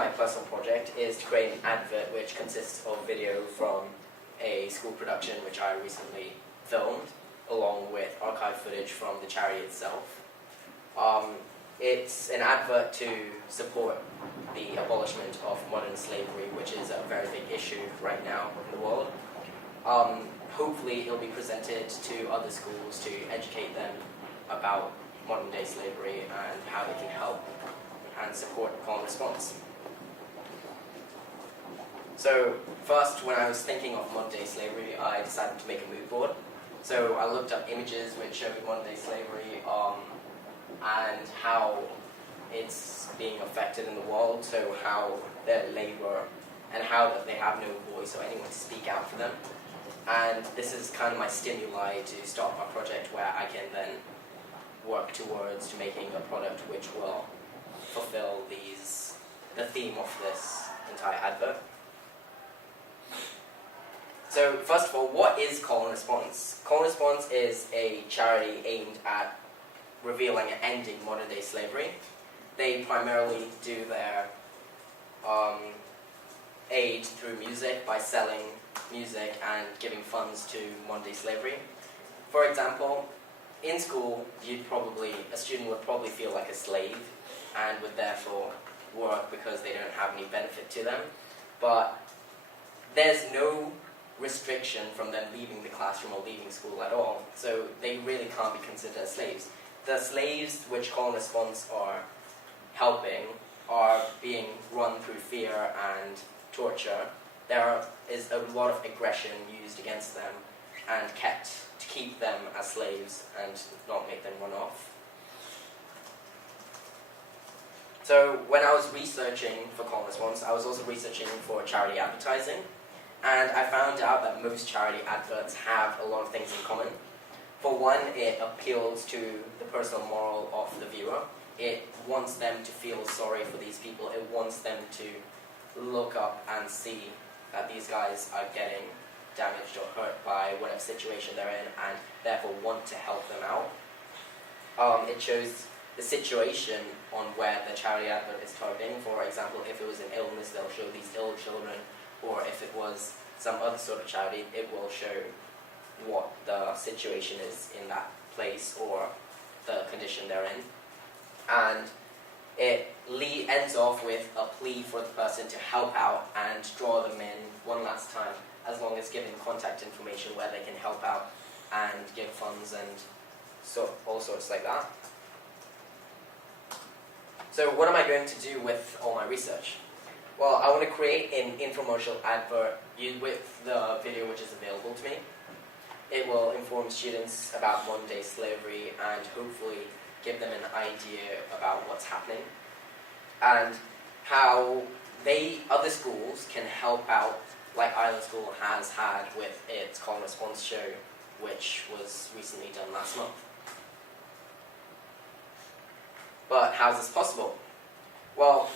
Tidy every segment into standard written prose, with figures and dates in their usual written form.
my personal project is to create an advert which consists of video from a school production which I recently filmed, along with archive footage from the charity itself. It's an advert to support the abolishment of modern slavery, which is a very big issue right now in the world. Hopefully it'll be presented to other schools to educate them about modern day slavery and how they can help and support call and response. So first, when I was thinking of modern day slavery, I decided to make a mood board. So I looked up images which showed modern day slavery and how it's being affected in the world, so how their labor and how that they have no voice or anyone to speak out for them. And this is kind of my stimuli to start my project, where I can then work towards to making a product which will fulfill the theme of this entire advert. So first of all, what is Call and Response? Call and Response is a charity aimed at revealing and ending modern day slavery. They primarily do their aid through music by selling music and giving funds to modern day slavery. For example, in school, a student would probably feel like a slave and would therefore work because they don't have any benefit to them. But there's no restriction from them leaving the classroom or leaving school at all, so they really can't be considered as slaves. The slaves which Call and Response are helping are being run through fear and torture. There is a lot of aggression used against them and kept to keep them as slaves and not make them run off. So when I was researching for Call and Response, I was also researching for charity advertising, and I found out that most charity adverts have a lot of things in common. For one, it appeals to the personal moral of the viewer. It wants them to feel sorry for these people. It wants them to look up and see that these guys are getting damaged or hurt by whatever situation they're in, and therefore want to help them out. It shows the situation on where the charity advert is targeting. For example, if it was an illness, they'll show these ill children, or if it was some other sort of charity, it will show what the situation is in that place or the condition they're in. And it ends off with a plea for the person to help out and draw them in one last time, as long as giving contact information where they can help out and give funds and all sorts like that. So what am I going to do with all my research? Well, I want to create an infomercial advert with the video which is available to me. It will inform students about modern day slavery and hopefully give them an idea about what's happening and how other schools can help out, like Island School has had with its Call and Response show, which was recently done last month. But how is this possible? Well,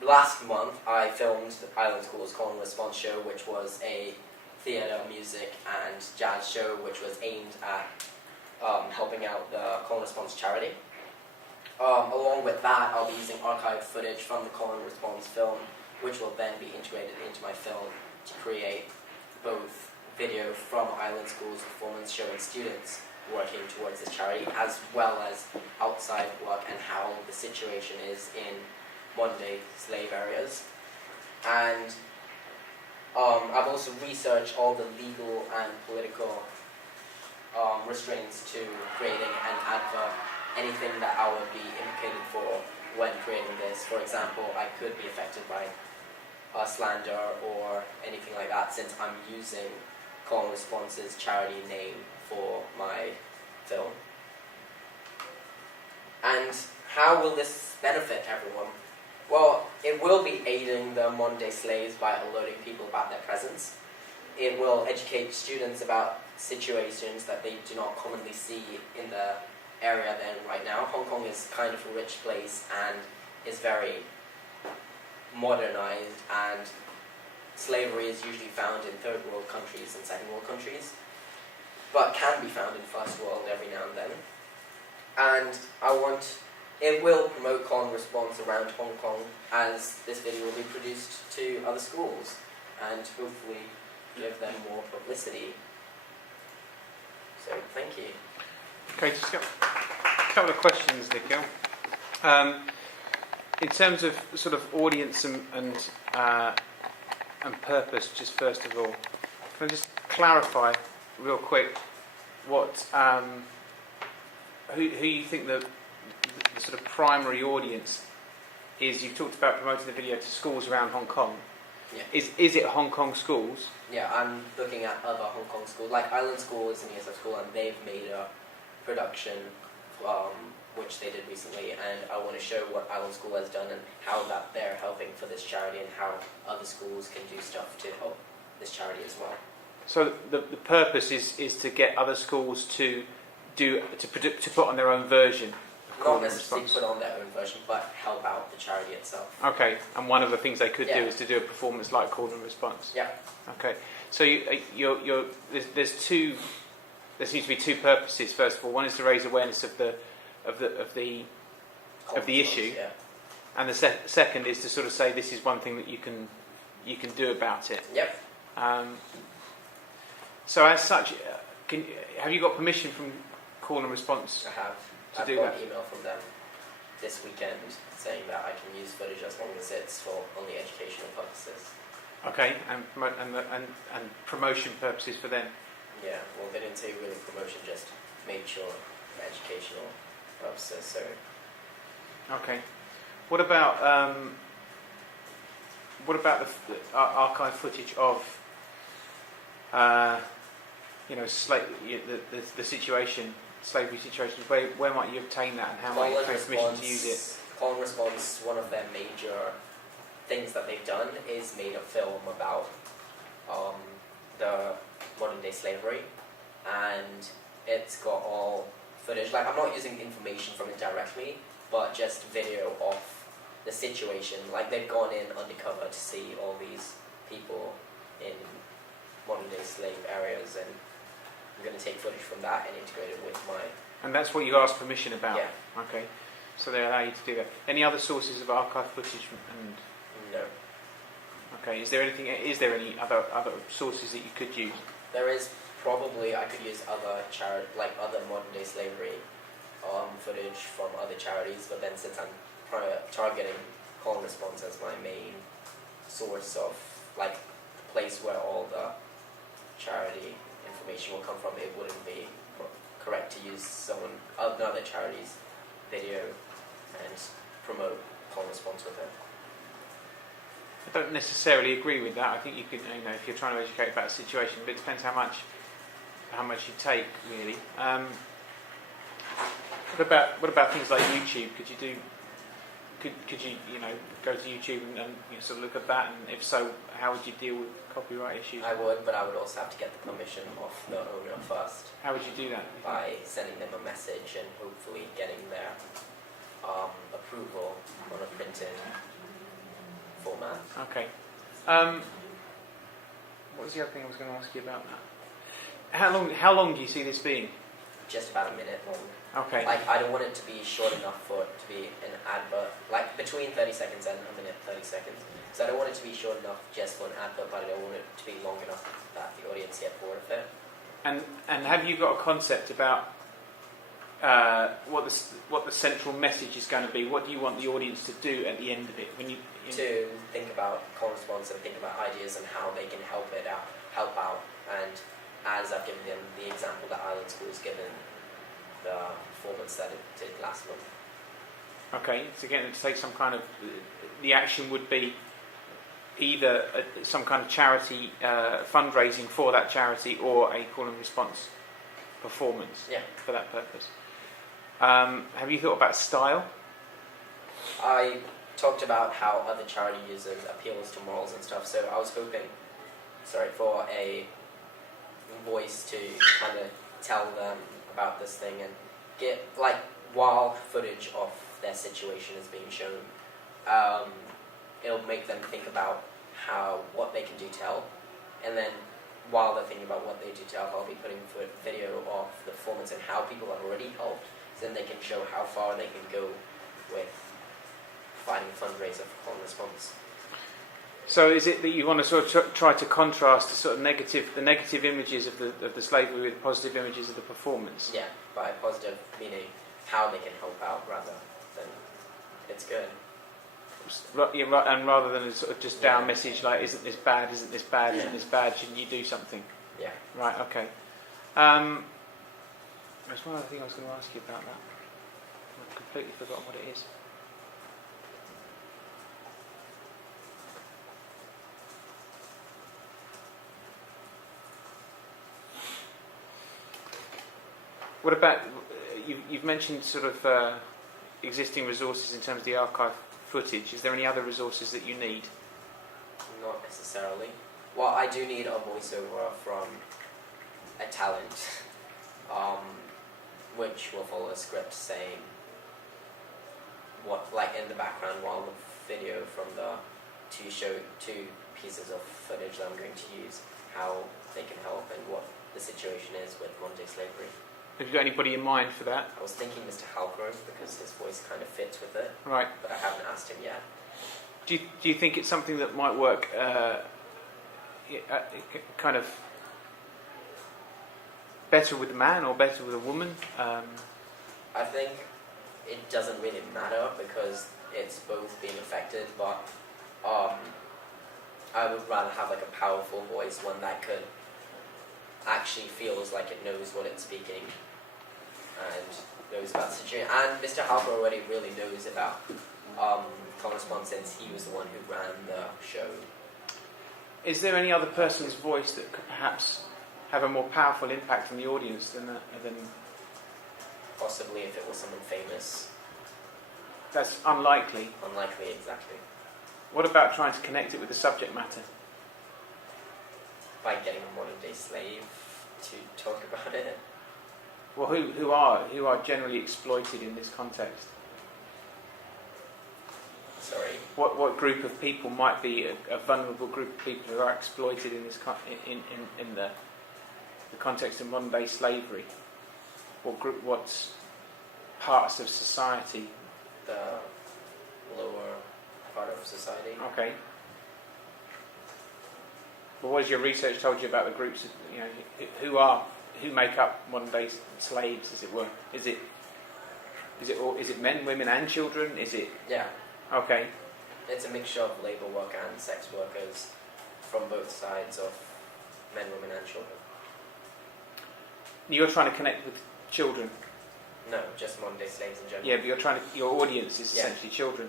last month I filmed the Island School's Call and Response show, which was a theatre, music and jazz show which was aimed at helping out the Call and Response charity. Along with that, I'll be using archived footage from the Call and Response film, which will then be integrated into my film to create both video from Island School's performance showing students working towards the charity, as well as outside work and how the situation is in modern-day slave areas. And I've also researched all the legal and political restraints to creating an advert, anything that I would be implicated for when creating this. For example, I could be affected by slander or anything like that, since I'm using Call and Response's charity name for my film. And how will this benefit everyone? Well, it will be aiding the modern-day slaves by alerting people about their presence. It will educate students about situations that they do not commonly see in the area they're in right now. Hong Kong is kind of a rich place and is very modernized, and slavery is usually found in third world countries and second world countries, but can be found in first world every now and then. And I want it will promote call and response around Hong Kong, as this video will be produced to other schools and hopefully give them more publicity. So thank you. Okay, just got a couple of questions, Nikhil. In terms of sort of audience and purpose, just first of all, can I just clarify real quick what who you think the sort of primary audience is? You talked about promoting the video to schools around Hong Kong. Yeah. Is it Hong Kong schools? Yeah, I'm looking at other Hong Kong schools, like Island School is an ESF school, and they've made a production which they did recently, and I want to show what Island School has done and how that they're helping for this charity and how other schools can do stuff to help this charity as well. So the purpose is to get other schools to put on their own version. Not necessarily put on their own version, but help out the charity itself. Okay, and one of the things they could do is to do a performance like call and response. Yeah. Okay, so there seems to be two purposes. First of all, one is to raise awareness of the issue, yeah. And the second is to sort of say this is one thing that you can do about it. Yep. So as such, have you got permission from call and response? I have. To do I've got that? an email from them this weekend saying that I can use footage as long as it's for only educational purposes. Okay, and promotion purposes for them. Yeah, well, they didn't say really promotion, just made sure for educational purposes. So. Okay. What about the archive footage of the situation, slavery situations? Where might you obtain that, and how might you obtain permission to use it? Call and response, one of their major things that they've done is made a film about the modern day slavery, and it's got all footage. Like, I'm not using information from it directly, but just video of the situation. Like, they've gone in undercover to see all these people in modern day slave areas, and I'm going to take footage from that and integrate it with my... And that's what you asked permission about? Yeah. Okay. So they allow you to do that. Any other sources of archive footage? No. Okay. Is there any other sources that you could use? There is probably, I could use other other modern day slavery footage from other charities, but then since I'm targeting call and response as my main source of, like, the place where all the charity information will come from, it wouldn't be correct to use another charity's video and promote call and response with it. I don't necessarily agree with that. I think you could, if you're trying to educate about a situation, but it depends how much you take, really. What about things like YouTube? Could you go to YouTube and sort of look at that? And if so, how would you deal with copyright issues? I would, but I would also have to get the permission of the owner first. How would you do that? By sending them a message and hopefully getting their approval on a printed format. Okay. What was the other thing I was going to ask you about that? How long do you see this being? Just about a minute long. Okay. Like, I don't want it to be short enough for it to be an advert, like between 30 seconds and a minute 30 seconds. So I don't want it to be short enough just for an advert, but I don't want it to be long enough that the audience get bored of it. And have you got a concept about what the central message is going to be? What do you want the audience to do at the end of it? To think about call and response and think about ideas and how they can help out. And as I've given them the example that Island School's given the performance that it did last month. Okay, so again, to take some kind of... The action would be either some kind of charity fundraising for that charity, or a call and response performance for that purpose. Have you thought about style? I talked about how other charity users appeals to morals and stuff, so I was hoping for a voice to kind of tell them about this thing and get, like, while footage of their situation is being shown, it'll make them think about what they can do to help, and then while they're thinking about what they do to help, I'll be putting video of the performance and how people have already helped, so then they can show how far they can go with providing a fundraiser for Call and Response. So is it that you want to sort of try to contrast the sort of the negative images of the slavery with the positive images of the performance? Yeah, by positive meaning how they can help out rather than it's good. And rather than a sort of just down message like, isn't this bad, isn't this bad, isn't this bad, shouldn't you do something? Yeah. Right, okay. There's one other thing I was going to ask you about that. I've completely forgotten what it is. What about, you've mentioned sort of existing resources in terms of the archive footage. Is there any other resources that you need? Not necessarily. Well, I do need a voiceover from a talent, which will follow a script saying what, like in the background while the video from the two pieces of footage that I'm going to use, how they can help and what the situation is with modern-day slavery. Have you got anybody in mind for that? I was thinking Mr. Halgrove because his voice kind of fits with it. Right. But I haven't asked him yet. Do you think it's something that might work kind of better with a man or better with a woman? I think it doesn't really matter because it's both being affected, but I would rather have like a powerful voice, one that could actually feels like it knows what it's speaking and knows about the situation. And Mr. Halper already really knows about Call and Response since he was the one who ran the show. Is there any other person's voice that could perhaps have a more powerful impact on the audience than possibly if it was someone famous? That's unlikely. Unlikely, exactly. What about trying to connect it with the subject matter? By getting a modern-day slave to talk about it. Well, who are generally exploited in this context? Sorry. What group of people might be a vulnerable group of people who are exploited in this in the context of modern-day slavery? What parts of society? The lower part of society. Okay. But what has your research told you about the groups who make up modern day slaves, as it were? Is it men, women, and children? Is it? Yeah. Okay. It's a mixture of labour work and sex workers from both sides of men, women, and children. You're trying to connect with children. No, just modern day slaves in general. Yeah, but your audience is essentially children.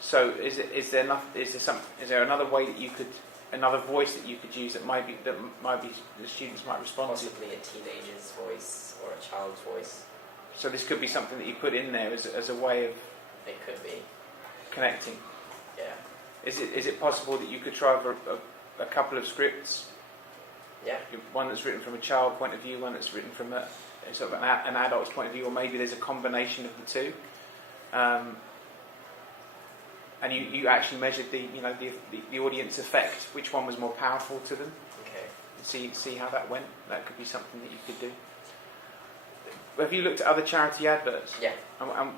So is there another way that you could? Another voice that you could use that might be the students might respond Possibly a teenager's voice or a child's voice. So this could be something that you put in there as a way of. It could be. Connecting. Yeah. Is it possible that you could try a couple of scripts? Yeah. One that's written from a child point of view, one that's written from a sort of an adult's point of view, or maybe there's a combination of the two. And you actually measured the audience effect. Which one was more powerful to them? Okay. See how that went. That could be something that you could do. Have you looked at other charity adverts? Yeah.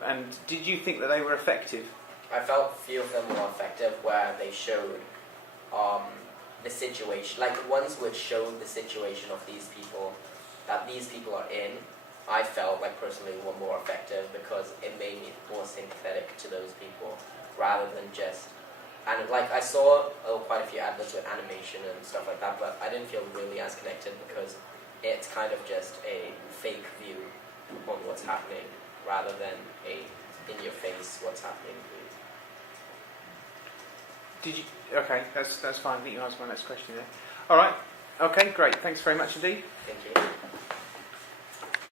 And did you think that they were effective? I felt a few of them were effective where they showed the situation, like the ones which showed the situation of these people that these people are in. I felt like personally were more effective because it made me more sympathetic to those people. Rather than just, and like I saw quite a few adverts with animation and stuff like that, but I didn't feel really as connected because it's kind of just a fake view on what's happening rather than a in-your-face what's happening. Did you? Okay, that's fine. I think you answered my next question there. All right. Okay, great. Thanks very much indeed. Thank you.